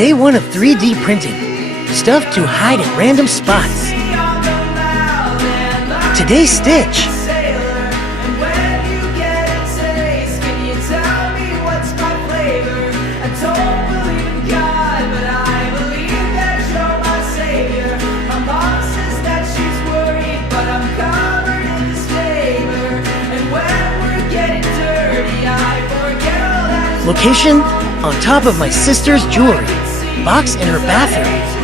Day one of 3D printing. Stuff to hide at random spots. Today's stitch. Location? On top of my sister's jewelry. Box in her bathroom.